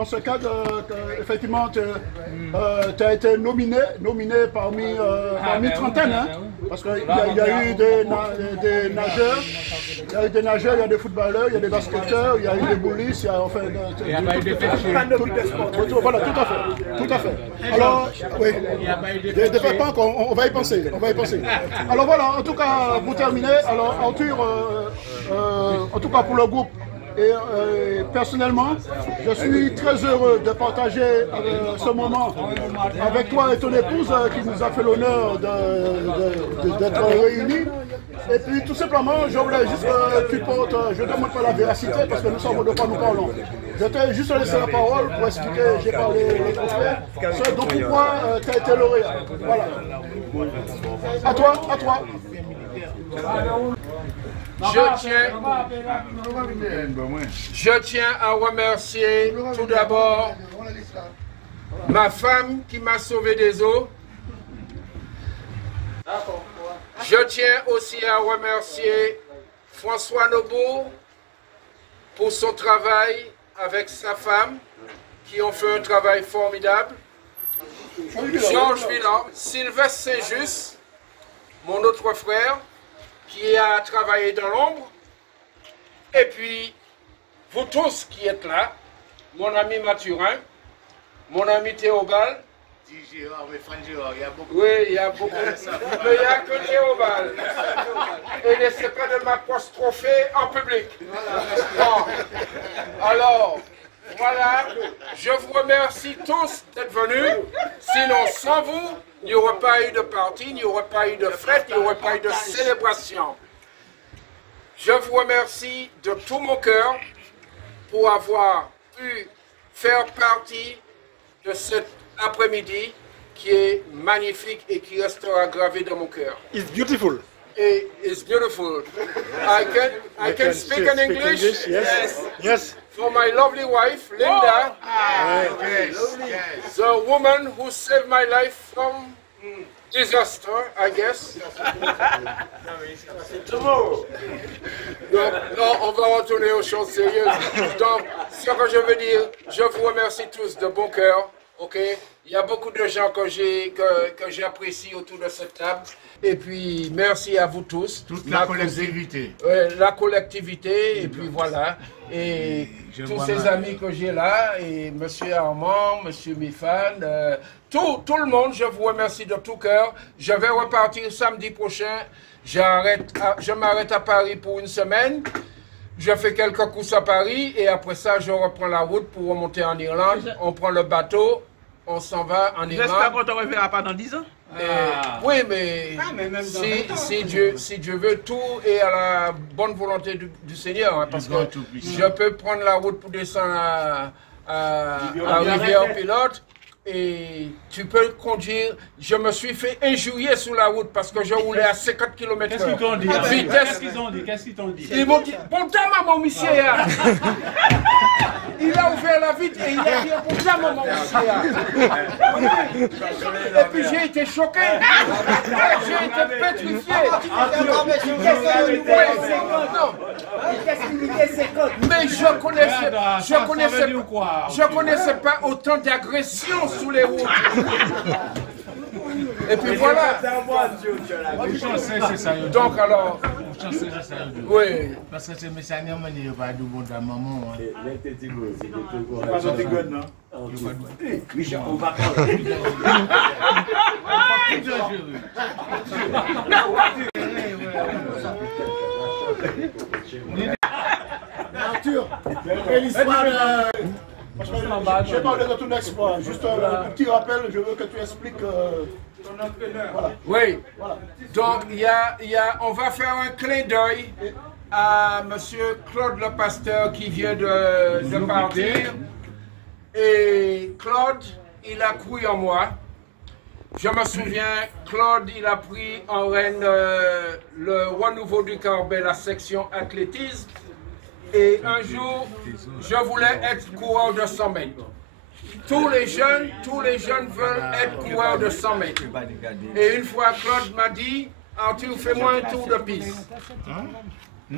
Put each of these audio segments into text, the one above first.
dans ce cadre, effectivement, tu as été nominé parmi une trentaine, hein, parce qu'il y a eu des nageurs, il y a eu des nageurs, il y a des footballeurs, il y a des basketteurs, il y a eu des boulistes, il y a enfin... Voilà, tout à fait. Alors, oui, des pas encore, on va y penser, Alors voilà, en tout cas, pour terminer, alors Arthur, en tout cas pour le groupe, et personnellement, je suis très heureux de partager ce moment avec toi et ton épouse qui nous a fait l'honneur d'être réunis. Et puis tout simplement, je voulais juste que tu portes, je ne demande pas la véracité parce que nous savons de quoi nous parlons. Je t'ai juste laissé la parole pour expliquer, j'ai parlé de ton frère, donc pourquoi tu as été lauréat. Voilà. À toi. Je tiens à remercier tout d'abord ma femme qui m'a sauvé des eaux. Je tiens aussi à remercier François Nobour pour son travail avec sa femme, qui ont fait un travail formidable. Georges Villan, Sylvestre Saint-Just, mon autre frère, qui a travaillé dans l'ombre, et puis vous tous qui êtes là, mon ami Mathurin, mon ami Théobald. Oui, il y a beaucoup, mais il n'y a que Théobald. Et n'essaie pas de m'apostropher en public. Bon. Alors, voilà, je vous remercie tous d'être venus. Sinon, sans vous, il n'y aurait pas eu de party, il n'y aurait pas eu de fête, il n'y aurait pas eu de célébration. Je vous remercie de tout mon cœur pour avoir pu faire partie de cet après-midi qui est magnifique et qui restera gravé dans mon cœur. It's beautiful. It's beautiful. I can speak in English. Yes. For my lovely wife, Linda, the woman who saved my life from disaster, I guess. Donc, non, on va retourner aux choses sérieuses. Donc, ce que je veux dire, je vous remercie tous de bon cœur. Ok, il y a beaucoup de gens que j'apprécie autour de cette table. Et puis, merci à vous tous. Toute la collectivité. La collectivité, et puis voilà. Et tous ces amis que j'ai là, et M. Armand, M. Mifan, tout le monde, je vous remercie de tout cœur. Je vais repartir samedi prochain. Je m'arrête à Paris pour une semaine. Je fais quelques courses à Paris et après ça, je reprends la route pour remonter en Irlande. On prend le bateau, on s'en va en Irlande. J'espère qu'on ne te reverra pas dans 10 ans. Oui, mais si Dieu veut, tout est à la bonne volonté du Seigneur. Hein, parce que je peux prendre la route pour descendre à Rivière-Pilote. Et tu peux conduire. Je me suis fait injurier sur la route parce que je roulais à 50 km/h. Qu'est-ce qu'ils t'ont dit? Qu'est-ce qu'ils t'ont dit? Ils m'ont dit, bon temps, maman, monsieur. Il a ouvert la vitre et il a dit, bon temps, maman, monsieur. Et puis j'ai été choqué. J'ai été pétrifié. Mais je connaissais pas autant d'agressions sous les routes. Et puis voilà. Donc alors. Oui. Parce que c'est mes amis, on ne pas de bon à maman. Michel, on va parler. Arthur, quelle histoire je vais parler de ton exploit. Juste un petit rappel, je veux que tu expliques ton entraîneur. Voilà. Oui, voilà. Donc on va faire un clin d'œil à M. Claude le pasteur qui vient de partir. Et Claude, il a cru en moi. Je me souviens, Claude, il a pris en règne le renouveau du Carbet, la section athlétisme. Et un jour, je voulais être coureur de 100 mètres. Tous les jeunes veulent être coureurs de 100 mètres. Et une fois, Claude m'a dit, Arthur, fais-moi un tour de piste.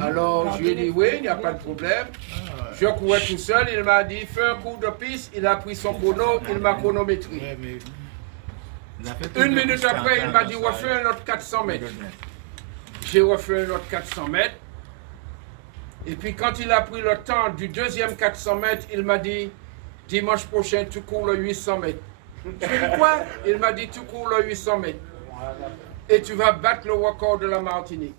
Alors, je lui ai dit, oui, il n'y a pas de problème. Je courais tout seul, il m'a dit, fais un cours de piste, il a pris son chrono, il m'a chronométré. 1 minute après, il m'a dit, refais un autre 400 mètres. J'ai refait un autre 400 mètres. Et puis quand il a pris le temps du deuxième 400 mètres, il m'a dit, dimanche prochain, tu cours le 800 mètres. Je lui ai dit, quoi? Il m'a dit, tu cours le 800 mètres. Et tu vas battre le record de la Martinique.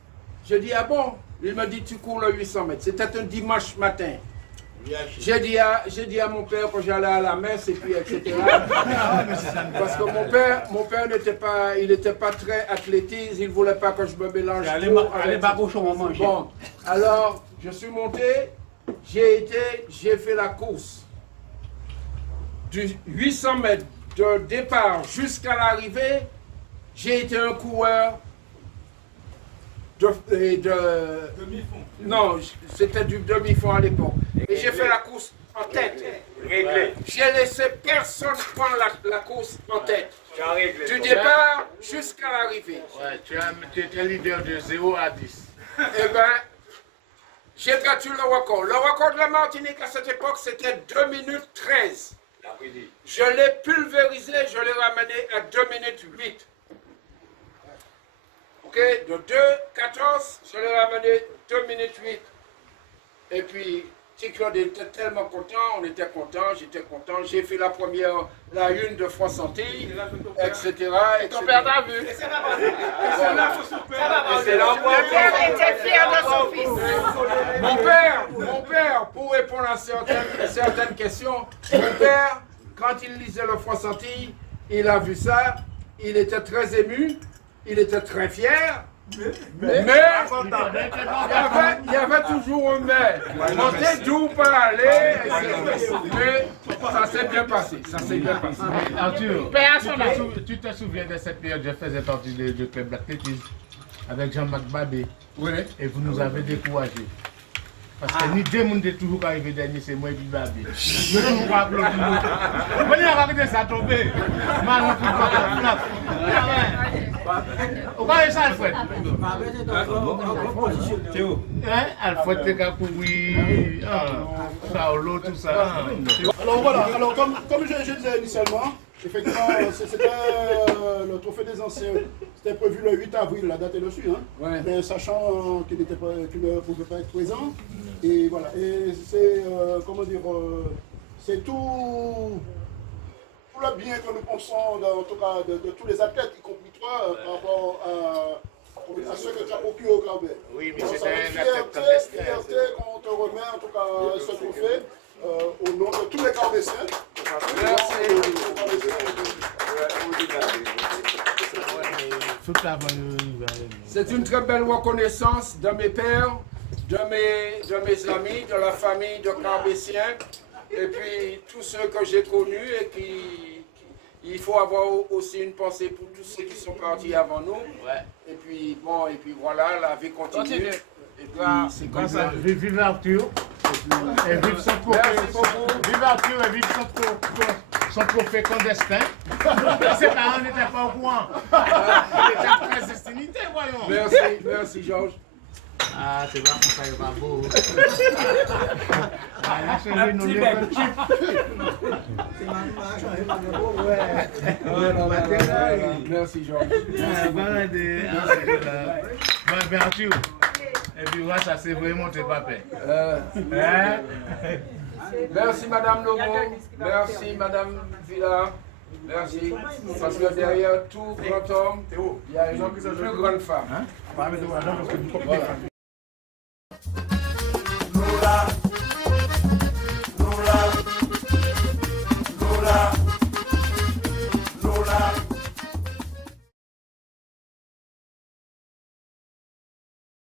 Je dis, ah bon? Il m'a dit, tu cours le 800 mètres. C'était un dimanche matin. J'ai dit à mon père que j'allais à la messe et puis etc. Parce que mon père n'était pas très athlétiste, il ne voulait pas que je me mélange. Bon, alors je suis monté, j'ai fait la course. Du 800 mètres de départ jusqu'à l'arrivée, j'ai été un coureur de demi-fond. Non, c'était du demi-fond à l'époque. Et j'ai fait la course en tête. J'ai laissé personne prendre la course en tête. Du départ jusqu'à l'arrivée. Ouais, tu étais leader de 0 à 10. Eh bien, j'ai battu le record. Le record de la Martinique à cette époque, c'était 2 minutes 13. Je l'ai pulvérisé, je l'ai ramené à 2 minutes 8. Ok, de 2,14, je l'ai ramené 2 minutes 8. Et puis, Claude était tellement content, on était content, j'étais content. J'ai fait la une de France Santé, etc. Et ton père t'a vu. Et c'est là que son père était fier de son fils. Mon père, pour répondre à certaines questions, mon père, quand il lisait le France Santé, il a vu ça, il était très ému, il était très fier. Mais il y avait toujours un mais. On sait d'où pas aller. Mais ça s'est bien passé. Ça s'est bien passé. Arthur, tu te souviens de cette période, je faisais partie du club d'athlétisme avec Jean-Marc Babé. Oui. Et vous nous avez découragés. Parce que ni deux mondes toujours arrivé dernier, c'est moi et puis Babé. Je ne vous pas applaudir. On y a arrêté ça tomber. Mal on peut pas flap. Au cas où ça Alfred. Théo. Alfred t'es qu'à courir. Paolo, tout ça. Alors voilà, alors comme je disais initialement, effectivement, c'était le trophée des anciens. C'était prévu le 8 avril, la date est dessus, hein, ouais. Mais sachant qu'il ne pouvait pas être présent. Et voilà, et c'est, comment dire, c'est tout le bien que nous pensons, en tout cas, de tous les athlètes, y compris toi, par rapport à ceux que tu as procuré au Cambet. Oui, mais c'est une fierté qu'on te remet, en tout cas, ce trophée, au nom de tous les Cambéciens. C'est une très belle reconnaissance de mes pères, de mes amis, de la famille de Cambéciens, et puis tous ceux que j'ai connus, et puis il faut avoir aussi une pensée pour tous ceux qui sont partis avant nous. Ouais. Et puis bon, et puis voilà, la vie continue. Et puis c'est comme ça. Vive Arthur, et vive son trophée. Vive Arthur et vive son trophée clandestin. Ses parents n'étaient pas au courant. Il était en clandestinité, voyons. Merci Georges. Ah, c'est pas comme ça, il est pas beau. Ah, la chérie, nous les Merci Georges. Ben Arthur. Et puis voilà, ça c'est vraiment tes papiers. Merci Madame Lobo, merci Madame Villa, merci. Parce que derrière tout grand homme, il y a une plus grande femme. Voilà.